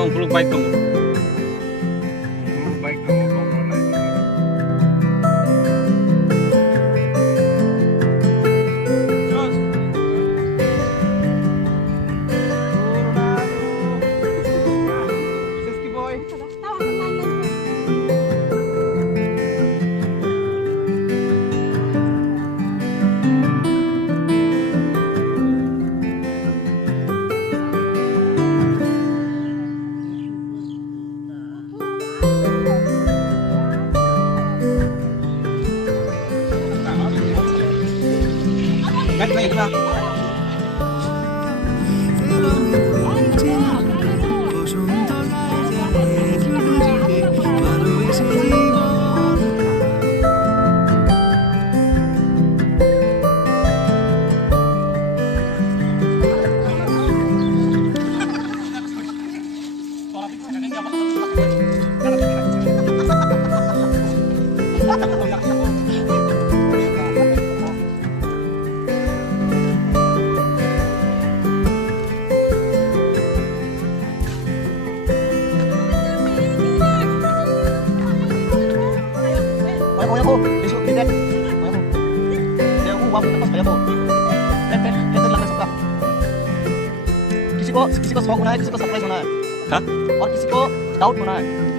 ang pulog bike kamu. Bike kamu belum mulai. Baik baik lah. Kuya po, besok bidet. Kuya po. Kaya ko wap tapos kaya po. Ito lang sa ka. किसी को शौक होना है, किसी को सरप्राइज होना है, हाँ? और किसी को डाउट होना है।